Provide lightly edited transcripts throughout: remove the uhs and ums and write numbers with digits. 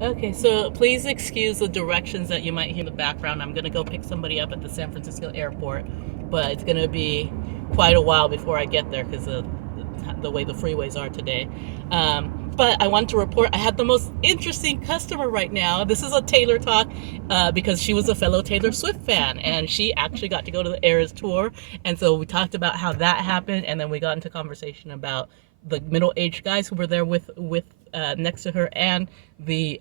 Okay, so please excuse the directions that you might hear in the background. I'm gonna go pick somebody up at the San Francisco airport, but it's gonna be quite a while before I get there because of the way the freeways are today. But I wanted to report I had the most interesting customer right now. This is a Taylor talk because she was a fellow Taylor Swift fan and she actually got to go to the Eras tour. And so we talked about how that happened, and then we got into conversation about the middle-aged guys who were there with next to her, and the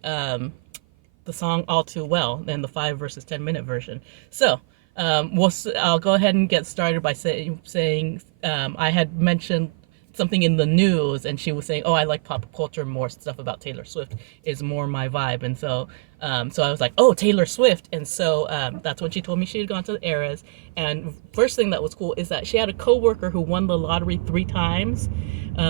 song All Too Well, and the 5 versus 10 minute version. So I'll go ahead and get started by saying I had mentioned something in the news, and she was saying, "Oh, I like pop culture more. Stuff about Taylor Swift is more my vibe." And so I was like, "Oh, Taylor Swift." And so that's when she told me she had gone to the Eras. And first thing that was cool is that she had a coworker who won the lottery 3 times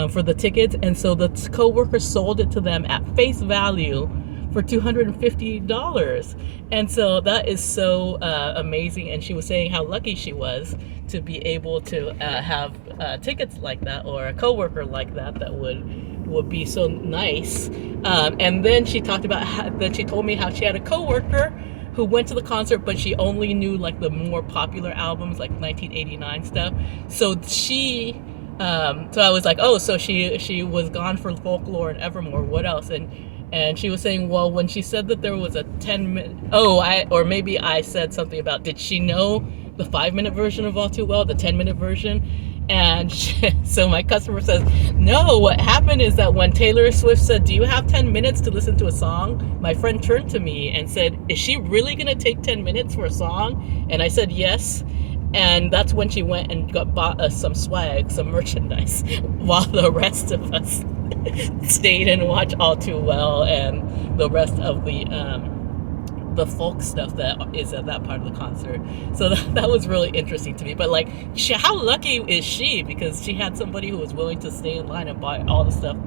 for the tickets, and so the coworker sold it to them at face value for $250. And so that is so amazing. And she was saying how lucky she was to be able to have tickets like that, or a coworker like that would be so nice. And then she talked about then she told me how she had a coworker who went to the concert, but she only knew like the more popular albums, like 1989 stuff. So I was like, oh, so she was gone for Folklore and Evermore. What else? And she was saying, well, when she said that there was a 10 minute, or maybe I said something about, did she know the 5 minute version of All Too Well, the 10 minute version? And so my customer says, no, what happened is that when Taylor Swift said, do you have 10 minutes to listen to a song? My friend turned to me and said, is she really going to take 10 minutes for a song? And I said, yes. And that's when she went and bought us some swag, some merchandise, while the rest of us stayed and watched All Too Well and the rest of the folk stuff that is at that part of the concert. So that was really interesting to me. But like, how lucky is she? Because she had somebody who was willing to stay in line and buy all the stuff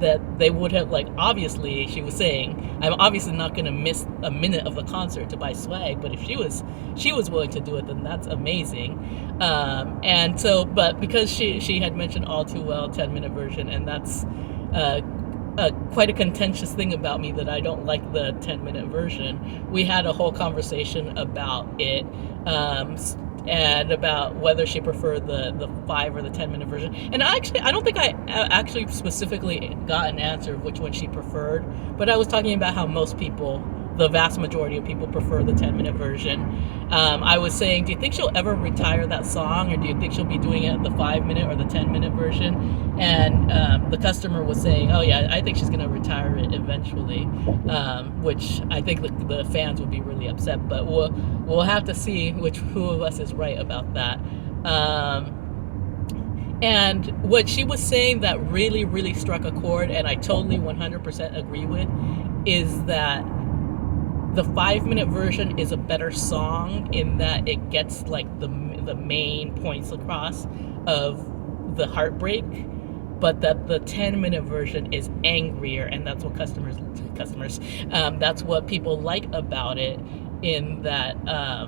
that they would have, like, obviously she was saying, I'm obviously not going to miss a minute of the concert to buy swag, but if she was willing to do it, then that's amazing. And so, but because she had mentioned All Too Well 10 minute version, and that's uh, quite a contentious thing about me, that I don't like the 10 minute version. We had a whole conversation about it, and about whether she preferred the 5 or the 10 minute version. And I don't think I actually specifically got an answer of which one she preferred, but I was talking about how most people, the vast majority of people, prefer the 10 minute version. I was saying, do you think she'll ever retire that song, or do you think she'll be doing it the 5 minute or the 10 minute version? And the customer was saying, oh yeah, I think she's going to retire it eventually, which I think the fans would be really upset. But we'll have to see who of us is right about that. And what she was saying that really, really struck a chord, and I totally 100% agree with, is that the 5 minute version is a better song in that it gets like the main points across of the heartbreak, but that the 10 minute version is angrier, and that's what customers that's what people like about it, in that I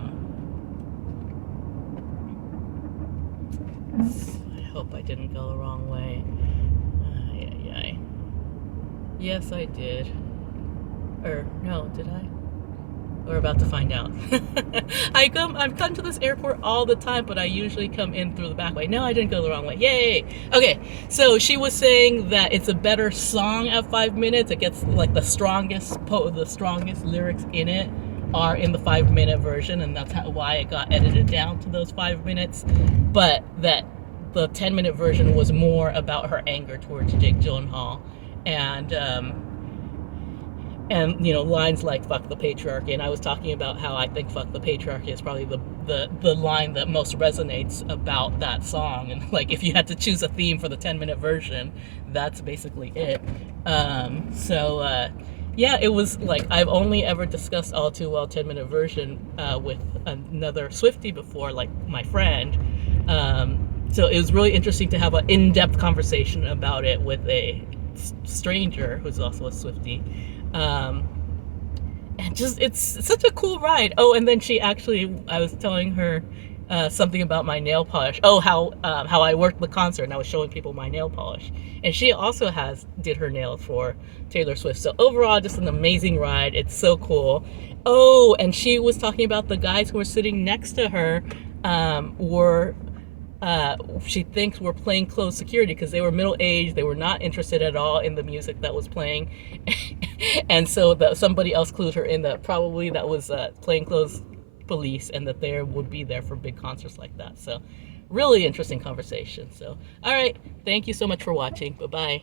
hope I didn't go the wrong way. Yeah. Yes, I did. Or no, did I? We're about to find out. I've come to this airport all the time, but I usually come in through the back way. No, I didn't go the wrong way. Yay! Okay, so she was saying that it's a better song at 5 minutes. It gets like the strongest lyrics in it are in the 5 minute version, and that's why it got edited down to those 5 minutes. But that the 10 minute version was more about her anger towards Jake Gyllenhaal, and lines like "fuck the patriarchy." And I was talking about how I think "fuck the patriarchy" is probably the line that most resonates about that song. And like, if you had to choose a theme for the 10 minute version, that's basically it. Yeah, it was like, I've only ever discussed All Too Well 10 minute version with another Swiftie before, like my friend. So it was really interesting to have an in-depth conversation about it with a stranger who's also a Swiftie. And just, it's such a cool ride. Oh, and then I was telling her something about my nail polish. Oh, how I worked the concert and I was showing people my nail polish. And she also did her nails for Taylor Swift. So overall, just an amazing ride. It's so cool. Oh, and she was talking about the guys who were sitting next to her were she thinks were plainclothes security because they were middle aged. They were not interested at all in the music that was playing, and so somebody else clued her in that probably that was plainclothes police, and that they would be there for big concerts like that. So, really interesting conversation. So, all right, thank you so much for watching. Bye bye.